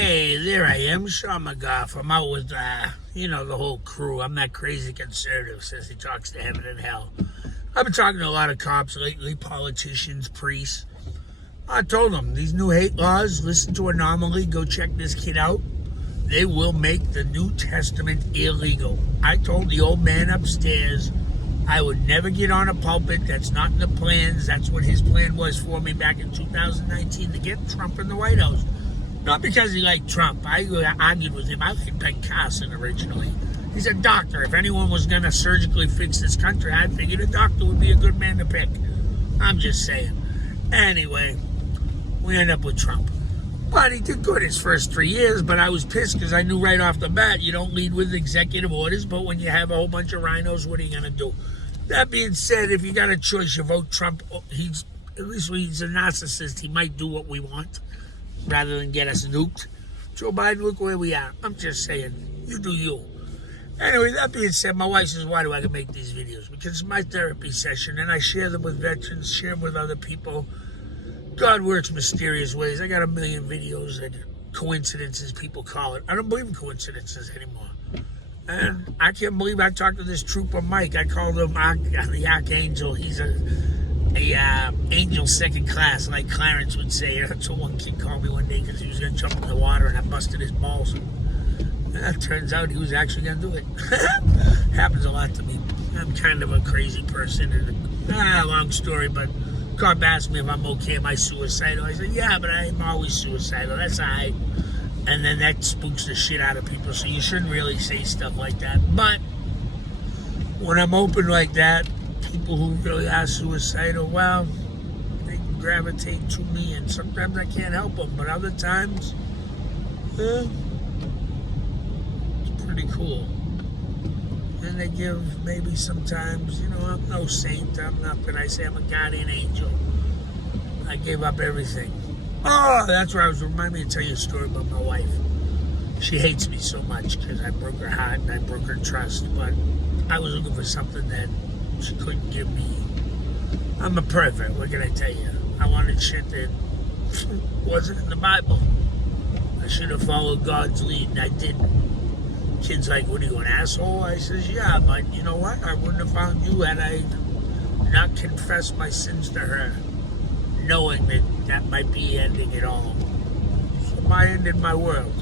Hey, there I am, Sean McGough. I'm out with, the whole crew. I'm that crazy conservative, says he talks to heaven and hell. I've been talking to a lot of cops lately, politicians, priests. I told them, these new hate laws, listen to Anomaly, go check this kid out. They will make the New Testament illegal. I told the old man upstairs I would never get on a pulpit. That's not in the plans. That's what his plan was for me back in 2019, to get Trump in the White House. Not because he liked Trump. I argued with him. I liked Ben Carson originally. He's a doctor. If anyone was going to surgically fix this country, I figured a doctor would be a good man to pick. I'm just saying. Anyway, we end up with Trump. But he did good his first 3 years, but I was pissed because I knew right off the bat you don't lead with executive orders, but when you have a whole bunch of rhinos, what are you going to do? That being said, if you got a choice, you vote Trump. He's a narcissist. He might do what we want rather than get us nuked. Joe Biden, look where we are. I'm just saying, you do you. Anyway, that being said, my wife says, why do I make these videos? Because it's my therapy session, and I share them with veterans, share them with other people. God works mysterious ways. I got a million videos and coincidences, people call it. I don't believe in coincidences anymore. And I can't believe I talked to this trooper, Mike. I called him the Archangel. He's a angel second class, like Clarence would say. That's what one kid called me one day because he was going to jump in the water and I busted his balls. And it turns out he was actually going to do it. Happens a lot to me. I'm kind of a crazy person. And long story, but cop asked me if I'm okay, am I suicidal? I said, yeah, but I'm always suicidal. That's all right. And then that spooks the shit out of people, so you shouldn't really say stuff like that. But when I'm open like that, people who really are suicidal, well, they gravitate to me, and sometimes I can't help them, but other times, it's pretty cool. And they give maybe sometimes, I'm no saint, I'm nothing. I say I'm a guardian angel. I gave up everything. Oh, that's where I was. Remind me to tell you a story about my wife. She hates me so much because I broke her heart and I broke her trust, but I was looking for something that she couldn't give me. I'm a pervert, what can I tell you? I wanted shit that wasn't in the Bible. I should have followed God's lead, and I didn't. Kid's like, what are you, an asshole? I says, yeah, but you know what? I wouldn't have found you had I not confessed my sins to her, knowing that might be ending it all. So I ended my world.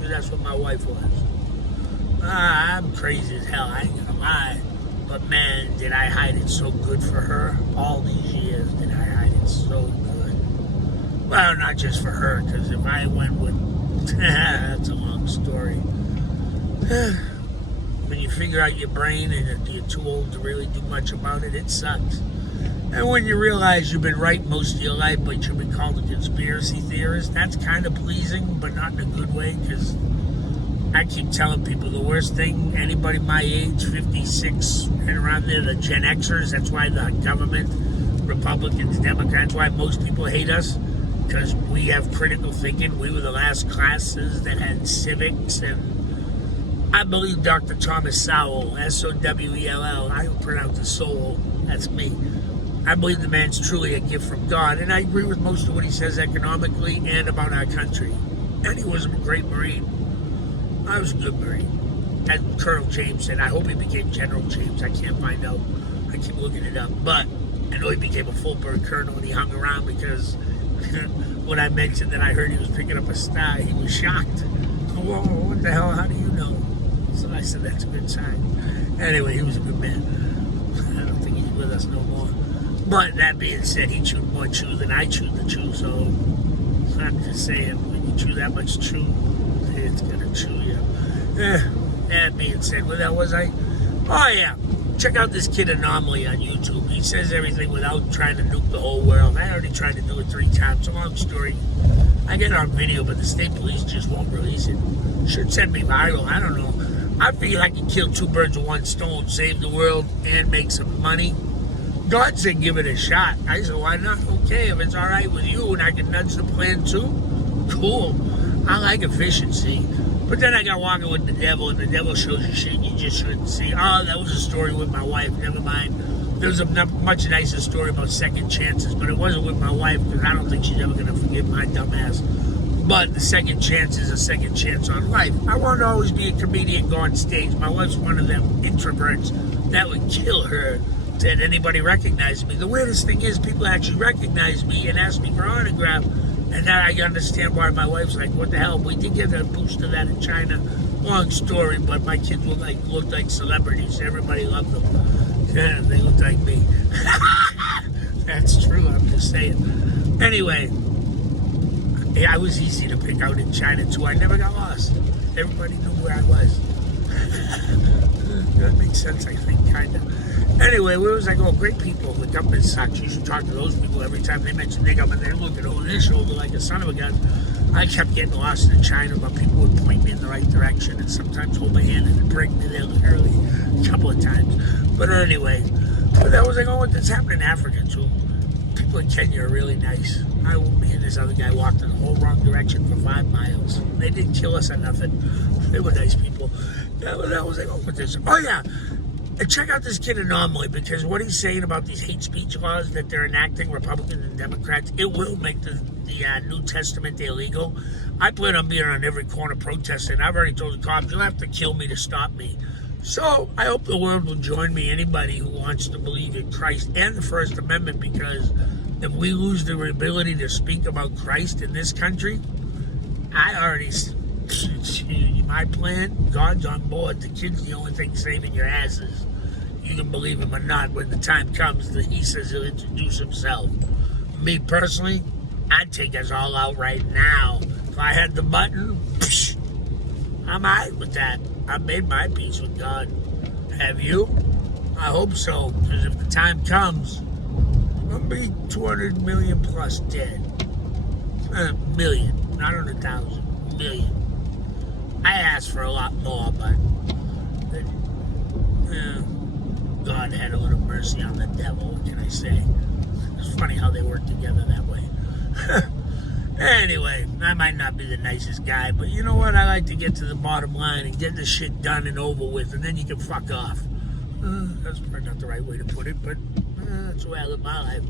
That's what my wife was. I'm crazy as hell, I ain't gonna lie. But man, did I hide it so good for her. All these years, did I hide it so good. Well, not just for her, because if I went with... that's a long story. When you figure out your brain and you're too old to really do much about it, it sucks. And when you realize you've been right most of your life, but you've been called a conspiracy theorist, that's kind of pleasing, but not in a good way, because I keep telling people the worst thing, anybody my age, 56 and around there, the Gen Xers, that's why the government, Republicans, Democrats, why most people hate us, because we have critical thinking. We were the last classes that had civics, and I believe Dr. Thomas Sowell, S-O-W-E-L-L, I don't pronounce the soul, that's me. I believe the man's truly a gift from God, and I agree with most of what he says economically and about our country. And he was a great Marine. I was a good Marine. As Colonel James said, I hope he became General James. I can't find out. I keep looking it up. But I know he became a full-bird colonel and he hung around because when I mentioned that I heard he was picking up a star, he was shocked. Whoa, what the hell? How do you know? So I said, that's a good sign. Anyway, he was a good man. I don't think he's with us no more. But that being said, he chewed more chew than I chewed the chew, so I'm just saying, when you chew that much chew, it's gonna chew you. That being said, where that was I? Oh yeah, check out this kid Anomaly on YouTube. He says everything without trying to nuke the whole world. I already tried to do it 3 times. It's a long story. I get it on video, but the state police just won't release it. Should send me viral, I don't know. I feel I can kill 2 birds with 1 stone, save the world, and make some money. God said give it a shot. I said, why not? Okay, if it's all right with you and I can nudge the plan too, cool. I like efficiency. But then I got walking with the devil, and the devil shows you shit you just shouldn't see. Oh, that was a story with my wife. Never mind. There's a much nicer story about second chances, but it wasn't with my wife, because I don't think she's ever going to forgive my dumb ass. But the second chance is a second chance on life. I want to always be a comedian, go on stage. My wife's one of them introverts that would kill her that anybody recognizes me. The weirdest thing is people actually recognize me and ask me for autograph. And now I understand why my wife's like, what the hell? We did get a boost of that in China. Long story, but my kids looked like celebrities. Everybody loved them. Yeah, they looked like me. That's true, I'm just saying. Anyway, yeah, I was easy to pick out in China too. I never got lost. Everybody knew where I was. That makes sense, I think, kind of. Anyway, where was I going? Great people. The government sucks. You should talk to those people every time they mention the government. They're looking over their shoulder like a son of a gun. I kept getting lost in China, but people would point me in the right direction and sometimes hold my hand and bring me there early a couple of times. But anyway, where was I going with this? Happened in Africa too. People in Kenya are really nice. Me and this other guy walked in the whole wrong direction for 5 miles. They didn't kill us or nothing. They were nice people. Where was I going with this? Oh yeah. And check out this kid Anomaly, because what he's saying about these hate speech laws that they're enacting, Republicans and Democrats, it will make the New Testament illegal. I plan on being on every corner protesting. I've already told the cops, you'll have to kill me to stop me. So I hope the world will join me, anybody who wants to believe in Christ and the First Amendment, because if we lose the ability to speak about Christ in this country, I already... my plan, God's on board. The kid's the only thing saving your asses. You can believe him or not, when the time comes that he says he'll introduce himself. Me personally, I'd take us all out right now. If I had the button, I'm all right with that. I made my peace with God. Have you? I hope so, because if the time comes, I'm going to be 200 million plus dead. Million, not 100,000. Million. I asked for a lot more, but God had a little mercy on the devil. What can I say? It's funny how they work together that way. Anyway, I might not be the nicest guy, but you know what? I like to get to the bottom line and get the shit done and over with, and then you can fuck off. That's probably not the right way to put it, but that's the way I live my life.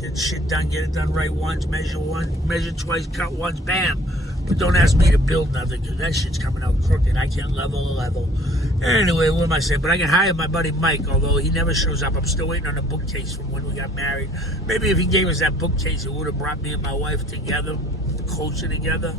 Get shit done, get it done right once, measure twice, cut once, bam. But don't ask me to build nothing, because that shit's coming out crooked. I can't level a level. Anyway, what am I saying? But I can hire my buddy Mike, although he never shows up. I'm still waiting on a bookcase from when we got married. Maybe if he gave us that bookcase, it would have brought me and my wife together, closer together,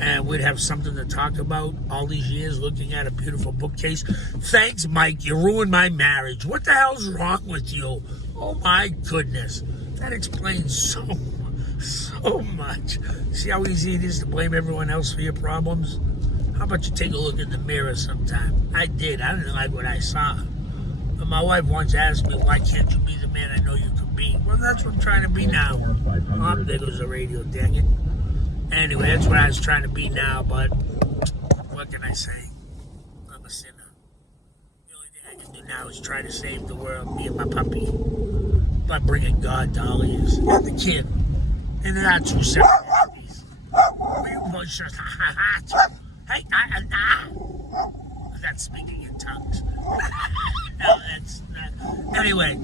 and we'd have something to talk about all these years looking at a beautiful bookcase. Thanks, Mike. You ruined my marriage. What the hell's wrong with you? Oh, my goodness. That explains so much. See how easy it is to blame everyone else for your problems? How about you take a look in the mirror sometime? I did. I didn't like what I saw. But my wife once asked me, why can't you be the man I know you could be? Well, that's what I'm trying to be now. Oh, there goes the radio, dang it. Anyway, that's what I was trying to be now, but what can I say? I'm a sinner. The only thing I can do now is try to save the world, me and my puppy, by bringing God to all of you and the kid. And that's who said these. Hey, that's speaking in tongues. No, that's not. Anyway,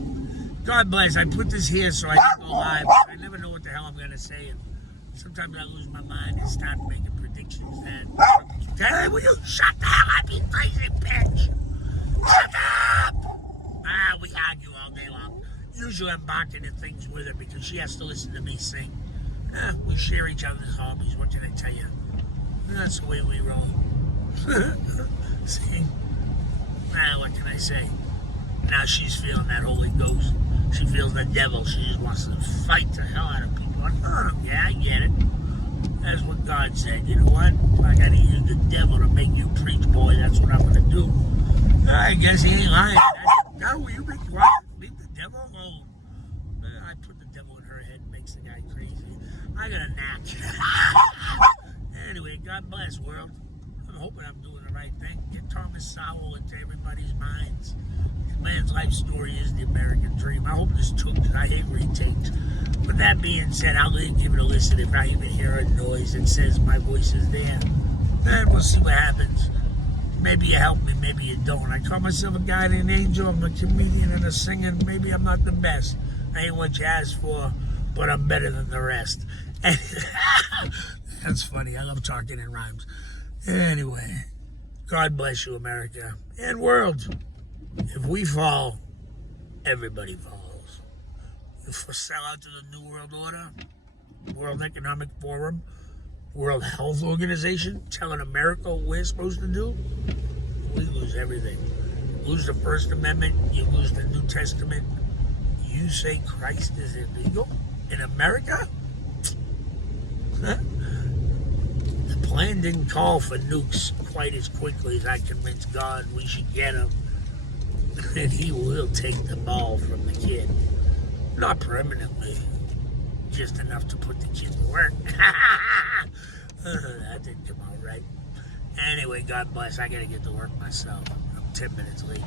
God bless. I put this here so I can go live. I never know what the hell I'm going to say. And sometimes I lose my mind and start making predictions that... Hey, will you shut the hell up, you crazy bitch? Shut up! We argue all day long. Usually I'm barking at things with her because she has to listen to me sing. We share each other's hobbies, what can I tell you? That's the way we roll. See? What can I say? Now she's feeling that Holy Ghost. She feels the devil. She just wants to fight the hell out of people. Yeah, I get it. That's what God said. You know what? If I gotta use the devil to make you preach, boy, that's what I'm gonna do. I guess he ain't lying. God, will you be quiet? Leave the devil alone. I put the devil in her head and makes the guy crazy. I got a knack. Anyway, God bless, world. I'm hoping I'm doing the right thing. Get Thomas Sowell into everybody's minds. This man's life story is the American dream. I hope this took, because I hate retakes. With that being said, I'll give it a listen. If I even hear a noise that says my voice is there, then we'll see what happens. Maybe you help me, maybe you don't. I call myself a guardian angel. I'm a comedian and a singer. Maybe I'm not the best. I ain't what you asked for, but I'm better than the rest. That's funny. I love talking in rhymes. Anyway, God bless you, America and world. If we fall, everybody falls. If we sell out to the New World Order, World Economic Forum, World Health Organization, telling America what we're supposed to do, we lose everything. Lose the First Amendment, you lose the New Testament. You say Christ is illegal in America? Huh? The plan didn't call for nukes quite as quickly as I convinced God we should get them. And he will take the ball from the kid. Not permanently, just enough to put the kid to work. That didn't come out right. Anyway, God bless. I gotta get to work myself. I'm 10 minutes late.